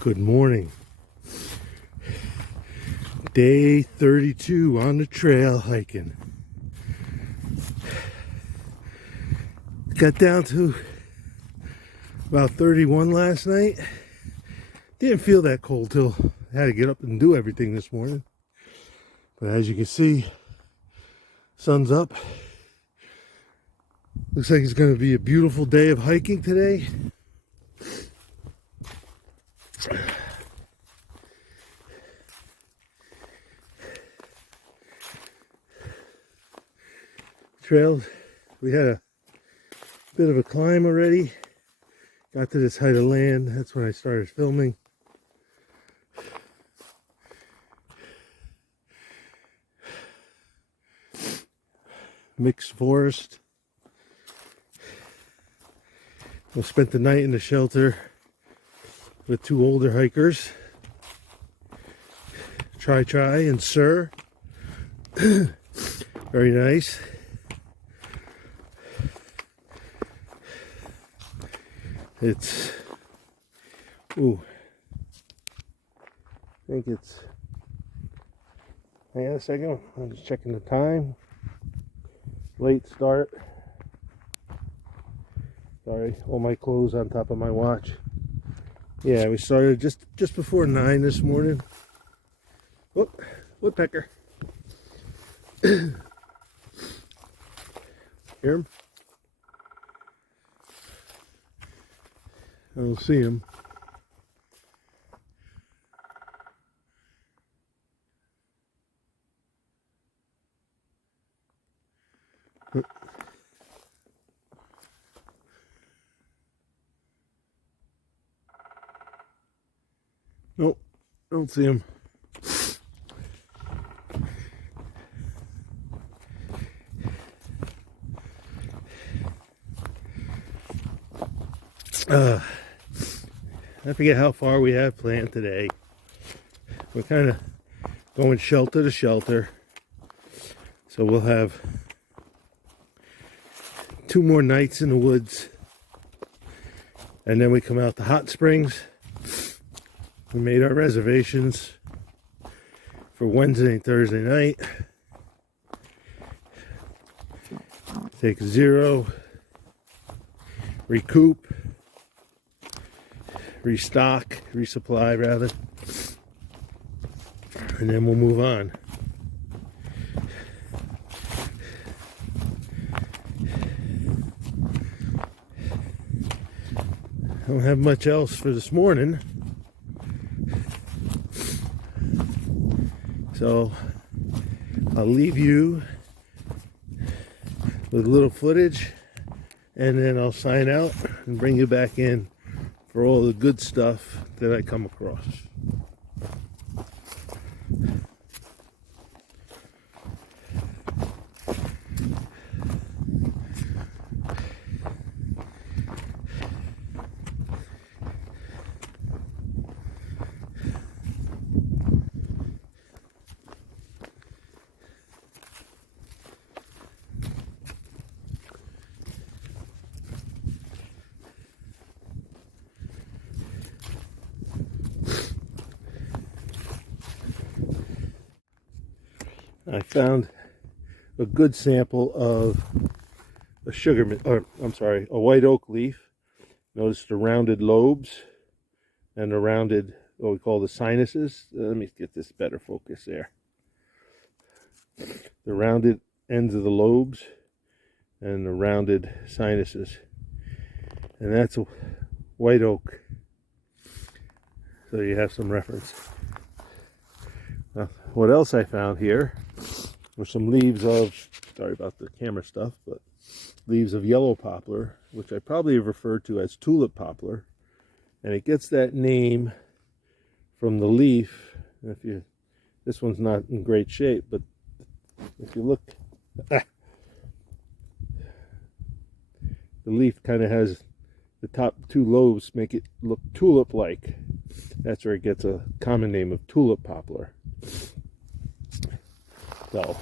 Good morning. Day 32 on the trail hiking. Got down to about 31 last night. Didn't feel that cold till I had to get up and do everything this morning. But as you can see, sun's up. Looks like it's going to be a beautiful day of hiking today. Trails, we had a bit of a climb already. Got to this height of land. That's when I started filming. Mixed forest. We spent the night in the shelter with two older hikers, Try and Sir. Very nice. It's, I think it's, hang on a second, I'm just checking the time. Late start. Sorry, all my clothes on top of my watch. Yeah, we started just before 9 this morning. Oh, woodpecker. Hear him? I don't see him. Nope, don't see him. I forget how far we have planned today. We're kind of going shelter to shelter. So we'll have 2 more nights in the woods. And then we come out to Hot Springs. We made our reservations for Wednesday and Thursday night. Take 0, recoup, restock, resupply rather, and then we'll move on. I don't have much else for this morning, so I'll leave you with a little footage, and then I'll sign out and bring you back in for all the good stuff that I come across. I found a good sample of a white oak leaf. Notice the rounded lobes and the rounded, what we call the sinuses. Let me get this better focus there. The rounded ends of the lobes and the rounded sinuses. And that's a white oak. So you have some reference. What else I found here were some leaves of, sorry about the camera stuff, but leaves of yellow poplar, which I probably have referred to as tulip poplar. And it gets that name from the leaf. This one's not in great shape, but if you look, the leaf kind of has the top 2 lobes make it look tulip-like. That's where it gets a common name of tulip poplar. So,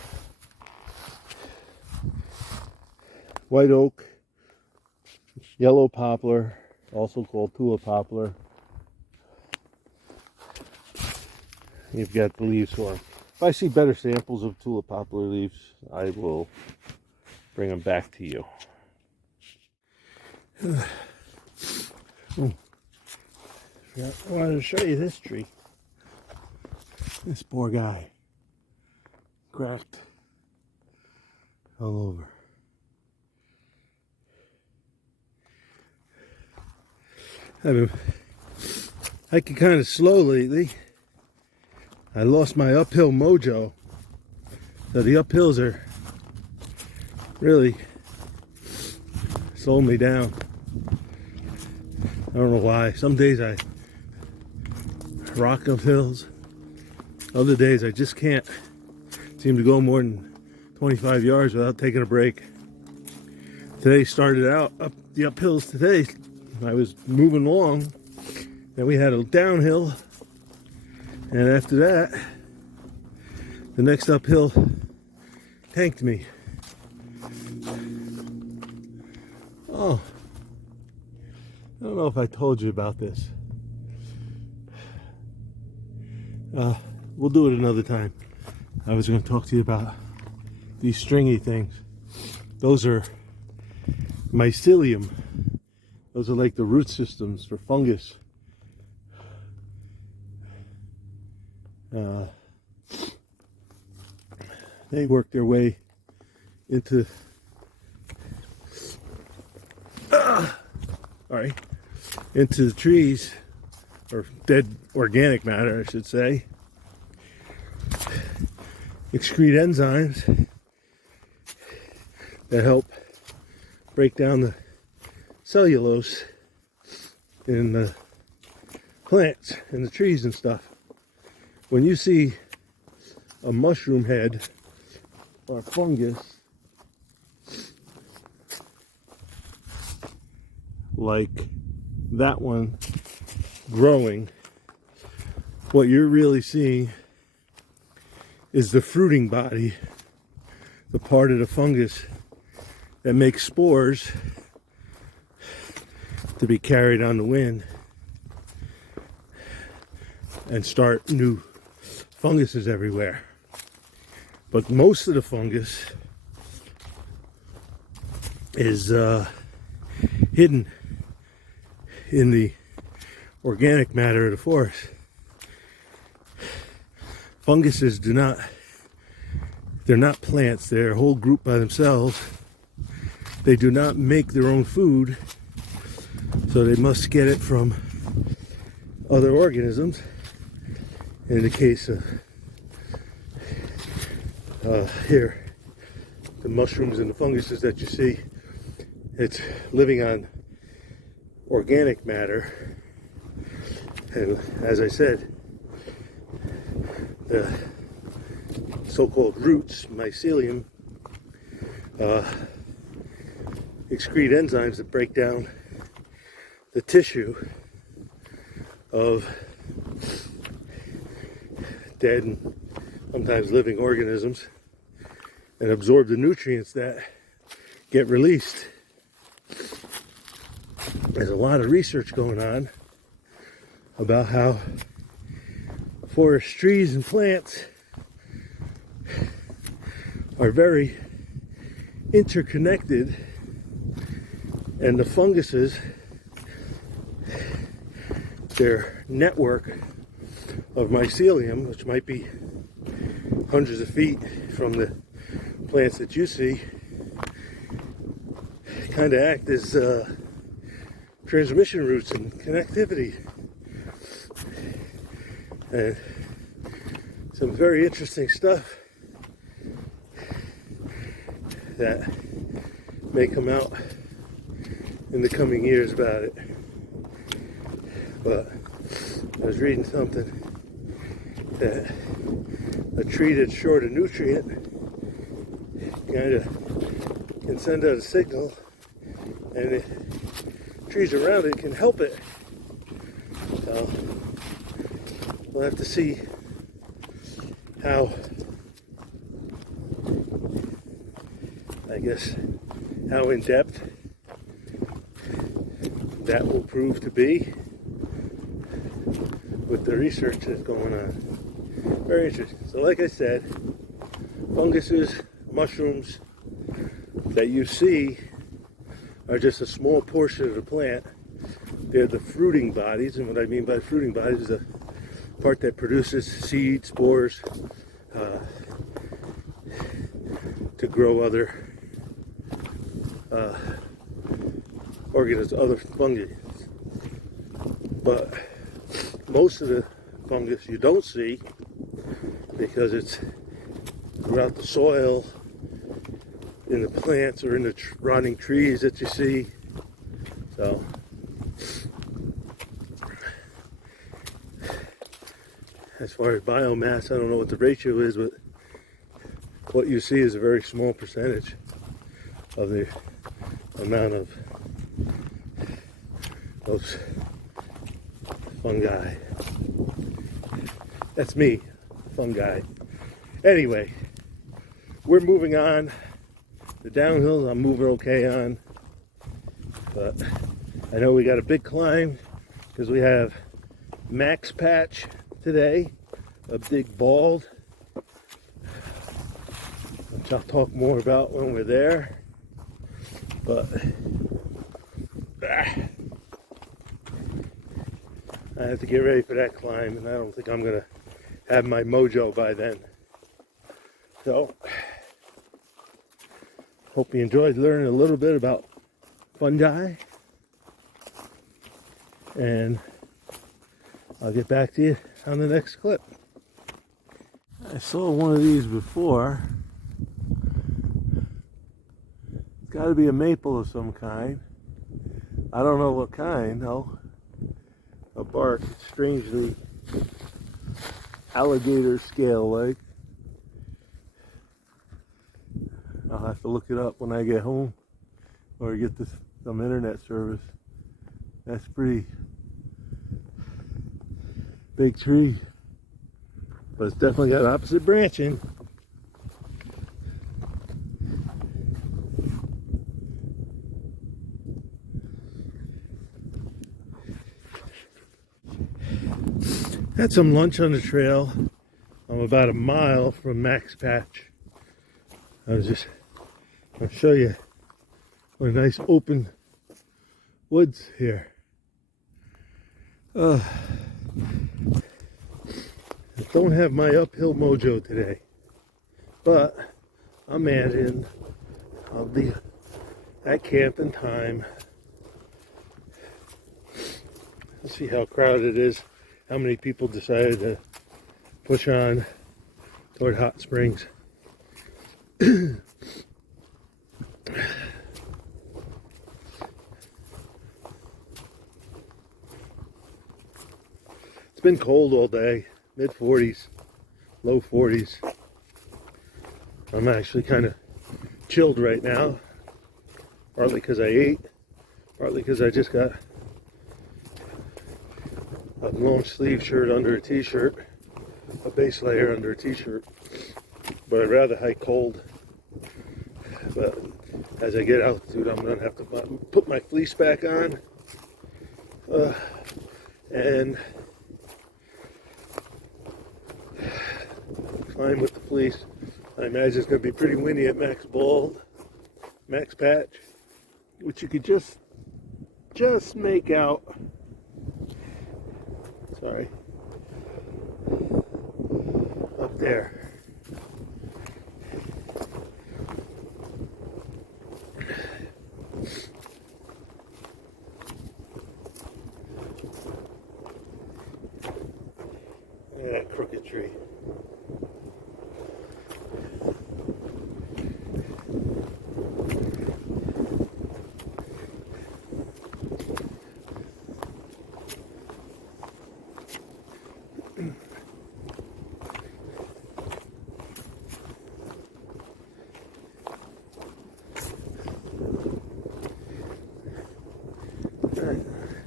white oak, yellow poplar, also called tulip poplar, you've got the leaves for them. If I see better samples of tulip poplar leaves, I will bring them back to you. I wanted to show you this tree. This poor guy. Cracked all over. I've been hiking kind of slow lately. I lost my uphill mojo. So the uphills are really slowing me down. I don't know why. Some days I rock uphills. Other days I just can't seem to go more than 25 yards without taking a break. Today started out up the uphills today. I was moving along. Then we had a downhill. And after that, the next uphill tanked me. Oh, I don't know if I told you about this. We'll do it another time. I was going to talk to you about these stringy things. Those are Mycelium. Those are like the root systems for fungus. They work their way into into the trees, or dead organic matter I should say, excrete enzymes that help break down the cellulose in the plants and the trees and stuff. When you see a mushroom head or fungus like that one growing, what you're really seeing is the fruiting body, the part of the fungus that makes spores to be carried on the wind and start new funguses everywhere. But most of the fungus is hidden in the organic matter of the forest. Funguses they're not plants, they're a whole group by themselves. They do not make their own food, so they must get it from other organisms. In the case of here, the mushrooms and the funguses that you see, it's living on organic matter. And as I said, the so-called roots, mycelium, excrete enzymes that break down the tissue of dead and sometimes living organisms and absorb the nutrients that get released. There's a lot of research going on about how forest trees and plants are very interconnected, and the funguses, their network of mycelium, which might be hundreds of feet from the plants that you see, kind of act as transmission routes and connectivity. And some very interesting stuff that may come out in the coming years about it. But I was reading something that a tree that's short a nutrient kind of can send out a signal, and the trees around it can help it. So we'll have to see how, how in depth that will prove to be with the research that's going on. Very interesting. So like I said, funguses, mushrooms that you see are just a small portion of the plant. They're the fruiting bodies, and what I mean by fruiting bodies is the part that produces seeds, spores, to grow other organisms, other fungi. But most of the fungus you don't see because it's throughout the soil, in the plants, or in the rotting trees that you see. So as far as biomass, I don't know what the ratio is, but what you see is a very small percentage of the amount of those fungi. That's me, fungi. Anyway, we're moving on. The downhills I'm moving okay on, but I know we got a big climb because we have Max Patch today, a big bald, which I'll talk more about when we're there. But I have to get ready for that climb, and I don't think I'm gonna have my mojo by then. So hope you enjoyed learning a little bit about fungi, and I'll get back to you on the next clip. I saw one of these before. It's got to be a maple of some kind. I don't know what kind though. A bark, it's strangely alligator scale like. I'll have to look it up when I get home or get some internet service. That's pretty big tree, but it's definitely got opposite branching. Had some lunch on the trail. I'm about a mile from Max Patch. I was just going to show you what a nice open woods here. I don't have my uphill mojo today, but I'm managing. I'll be at camp in time. Let's see how crowded it is, how many people decided to push on toward Hot Springs. It's been cold all day, mid 40s, low 40s. I'm actually kind of chilled right now, partly because I ate, partly because I just got a long sleeve shirt under a t-shirt, a base layer under a t-shirt, but I'd rather hike cold. But as I get altitude, I'm going to have to put my fleece back on and climb with the fleece. I imagine it's going to be pretty windy at Max Patch, which you could just make out. Sorry, up there. Look at that crooked tree.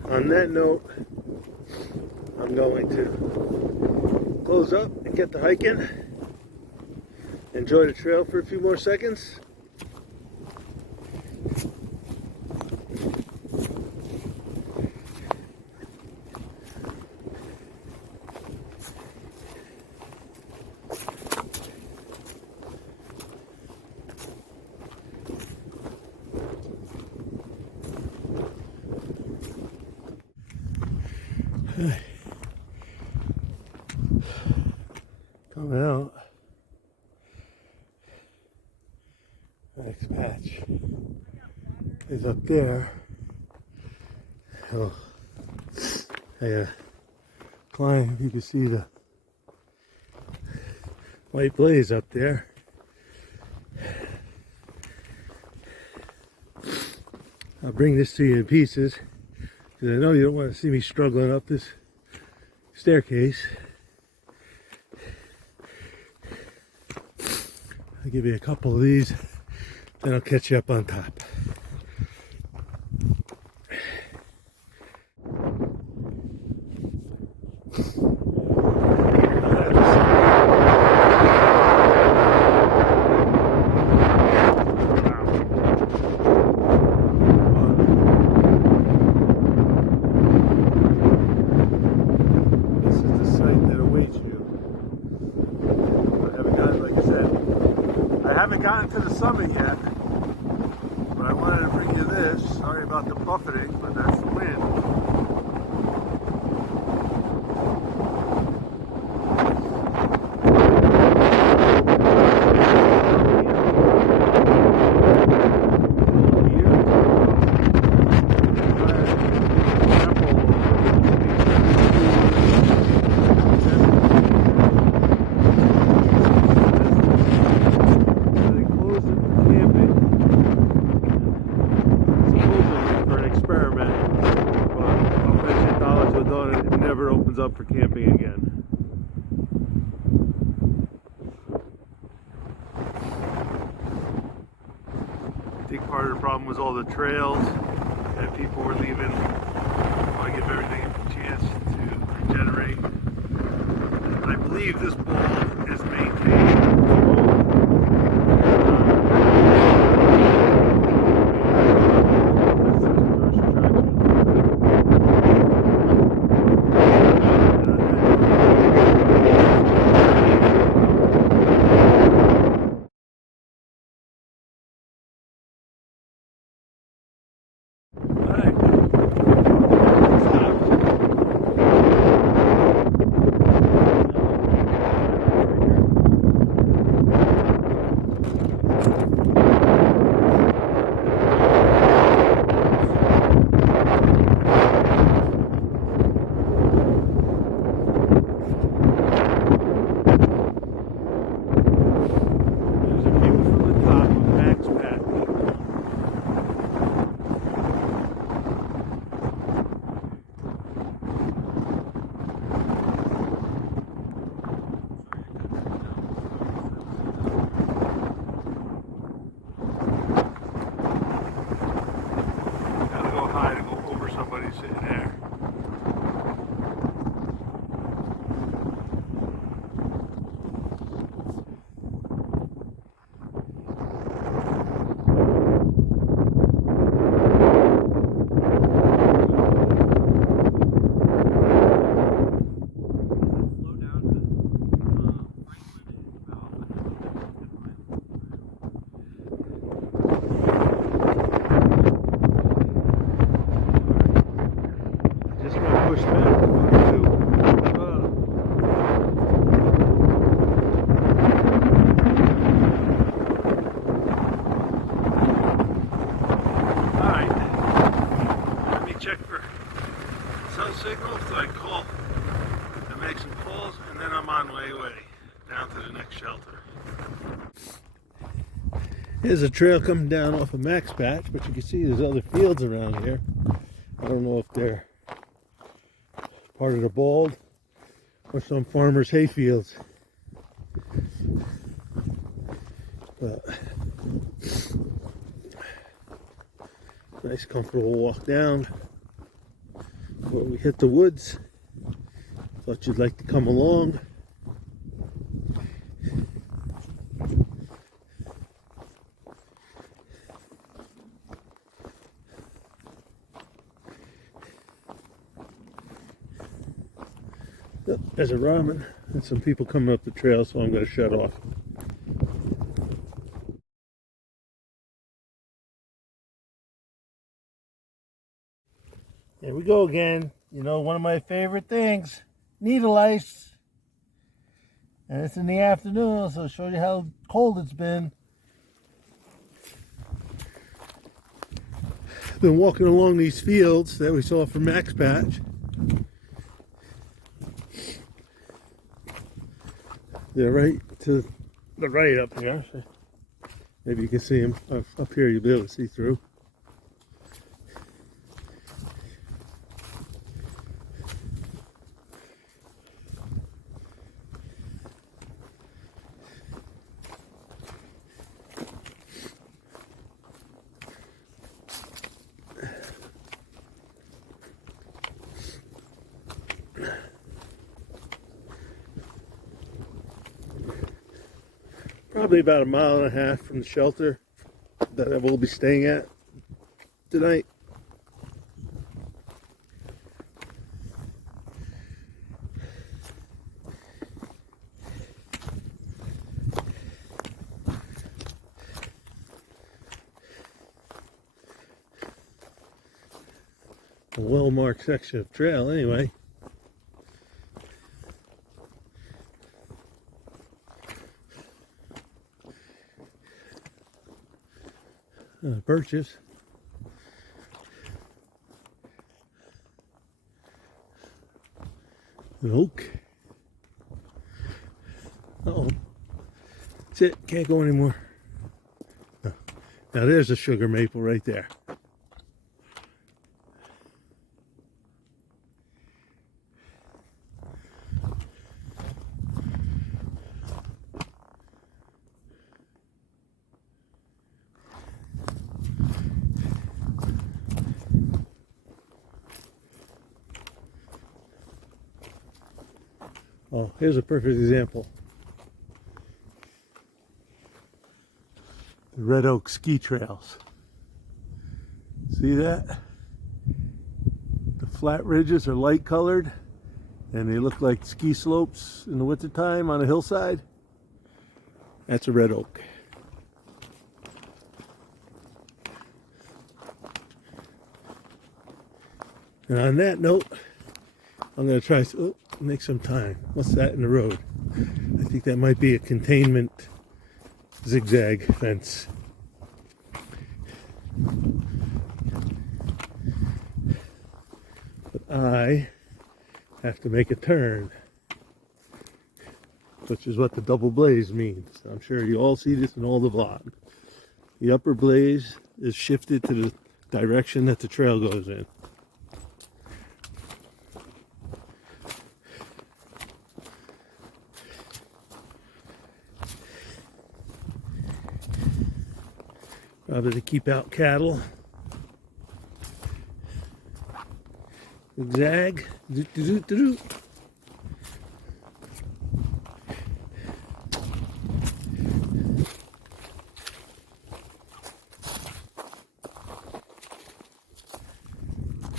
On that note, I'm going to close up and get the hike in. Enjoy the trail for a few more seconds. Coming out. Next patch is up there. Oh, I gotta climb. You can see the white blaze up there. I'll bring this to you in pieces because I know you don't want to see me struggling up this staircase. I'll give you a couple of these, then I'll catch you up on top. Gotten to the summit yet, but I wanted to bring you this. Sorry about the buffeting, but that's the wind. Up for camping again. I think part of the problem was all the trails and people were leaving. I want to give everything a chance to regenerate. And I believe this bowl is maintained. Sitting there. Signal, so I call and make some calls, and then I'm on my way down to the next shelter. Here's a trail coming down off of Max Patch, but you can see there's other fields around here. I don't know if they're part of the bald or some farmers' hay fields. But nice comfortable walk down before we hit the woods. Thought you'd like to come along. There's a ramen and some people coming up the trail, so I'm going to shut off. Here we go again. You know, one of my favorite things, needle ice. And it's in the afternoon, so I'll show you how cold it's been. Been walking along these fields that we saw from Max Patch. They're right to the right up here. Maybe you can see them up here. You'll be able to see through. Probably about a mile and a half from the shelter that I will be staying at tonight. A well-marked section of trail anyway. Birches. An oak. Uh-oh. That's it. Can't go anymore. No. Now there's a sugar maple right there. Oh, here's a perfect example. The red oak ski trails. See that? The flat ridges are light colored and they look like ski slopes in the wintertime on a hillside. That's a red oak. And on that note, I'm going to try to make some time. What's that in the road? I think that might be a containment zigzag fence. But I have to make a turn, which is what the double blaze means. I'm sure you all see this in all the vlogs. The upper blaze is shifted to the direction that the trail goes in. Probably to keep out cattle. Zigzag. Do-do-do-do-do.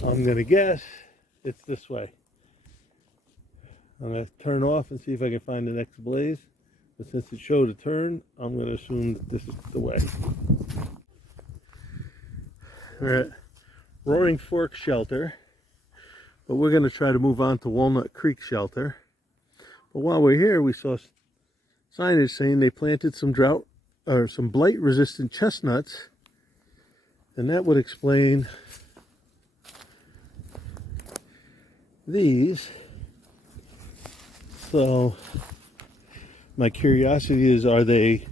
I'm going to guess it's this way. I'm going to turn off and see if I can find the next blaze. But since it showed a turn, I'm going to assume that this is the way. We're at Roaring Fork Shelter, but we're going to try to move on to Walnut Creek Shelter. But while we're here, we saw signage saying they planted some drought or some blight-resistant chestnuts, and that would explain these. So my curiosity is, are they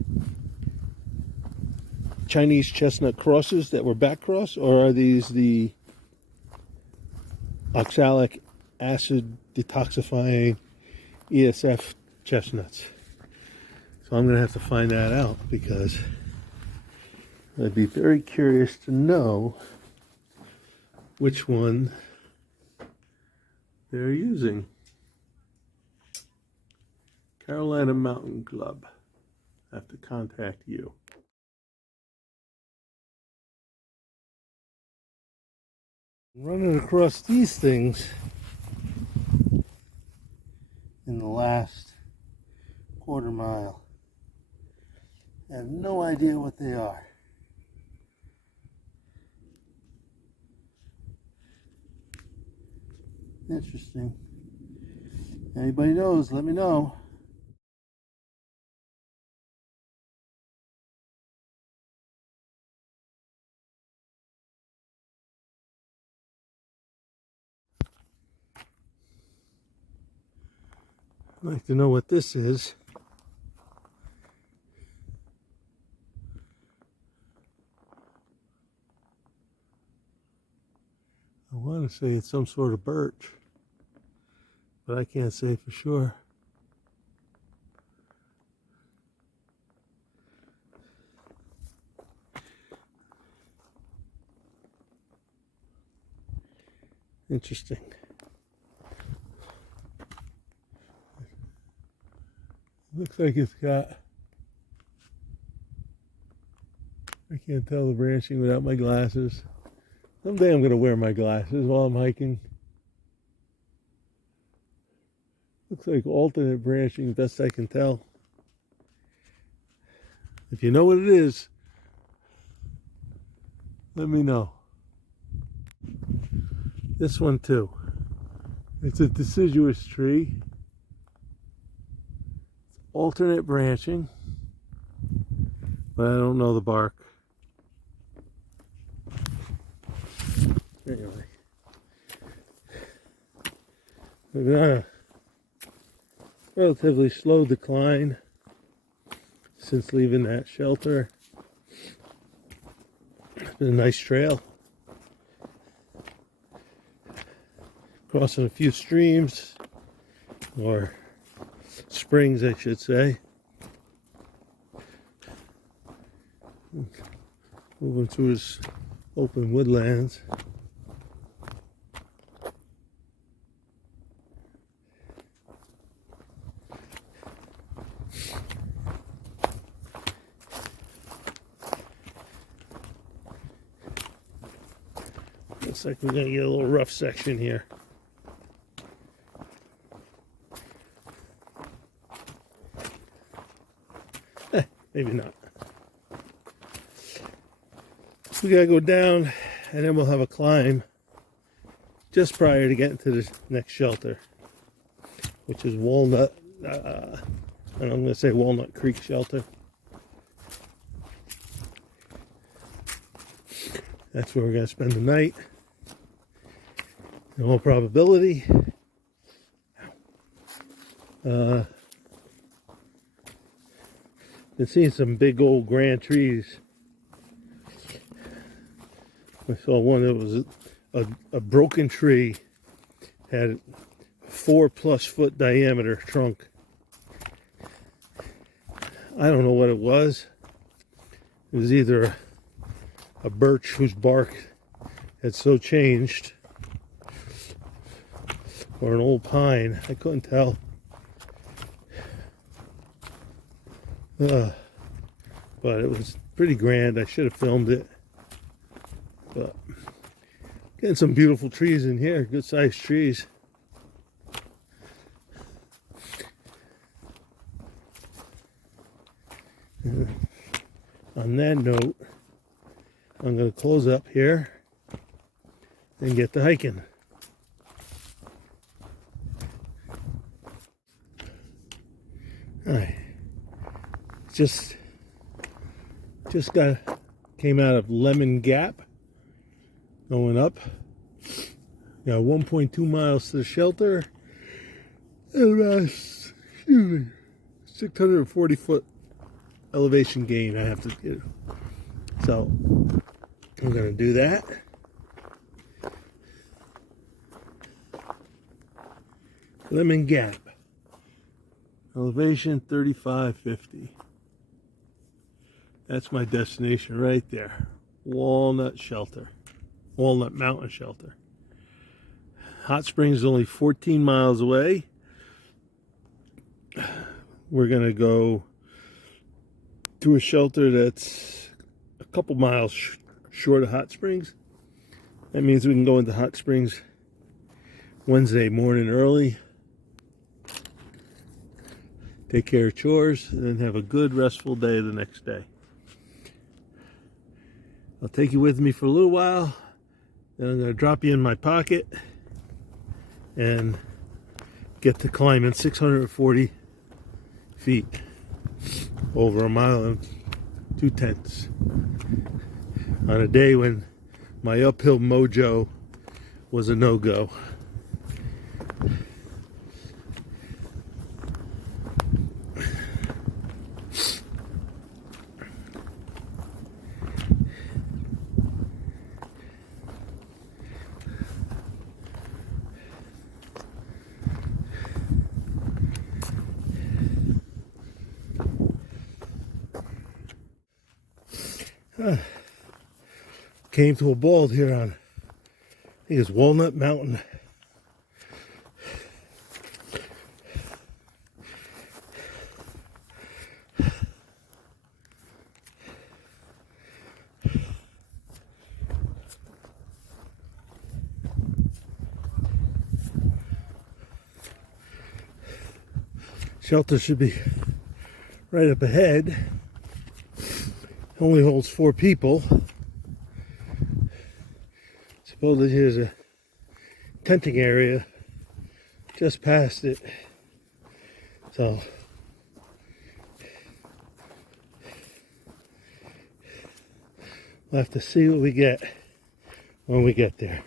Chinese chestnut crosses that were back cross, or are these the oxalic acid detoxifying ESF chestnuts? So I'm going to have to find that out, because I'd be very curious to know which one they're using. Carolina Mountain Club. I have to contact you. Running across these things in the last quarter mile. I have no idea what they are. Interesting. Anybody knows, let me know. I'd like to know what this is. I want to say it's some sort of birch, but I can't say for sure. Interesting. Looks like it's got, I can't tell the branching without my glasses. Someday I'm going to wear my glasses while I'm hiking. Looks like alternate branching, best I can tell. If you know what it is, let me know. This one too. It's a deciduous tree. Alternate branching, but I don't know the bark. Anyway, we've been on a relatively slow decline since leaving that shelter. It's been a nice trail. Crossing a few streams, or springs, I should say. Moving through his open woodlands. Looks like we're going to get a little rough section here. Maybe not. We gotta go down and then we'll have a climb just prior to getting to the next shelter, which is Walnut, and I'm gonna say Walnut Creek Shelter. That's where we're gonna spend the night. In all probability. Been seeing some big old grand trees. I saw one that was a broken tree, had a 4+ foot diameter trunk. I don't know what it was. It was either a birch whose bark had so changed, or an old pine. I couldn't tell. But it was pretty grand. I should have filmed it. But getting some beautiful trees in here, good sized trees. On that note, I'm going to close up here and get to hiking. All right. Just came out of Lemon Gap, going up. Got 1.2 miles to the shelter, and about 640 foot elevation gain I have to do. So I'm gonna do that. Lemon Gap, elevation 3550. That's my destination right there. Walnut Mountain Shelter. Hot Springs is only 14 miles away. We're gonna go to a shelter that's a couple miles short of Hot Springs. That means we can go into Hot Springs Wednesday morning early, take care of chores, and then have a good restful day the next day. I'll take you with me for a little while, then I'm going to drop you in my pocket, and get to climbing 640 feet, over 1 2/10 on a day when my uphill mojo was a no-go. Came to a bald here on, I think it's Walnut Mountain. Shelter should be right up ahead. Only holds 4 people. Supposedly there's a tenting area just past it. So we'll have to see what we get when we get there.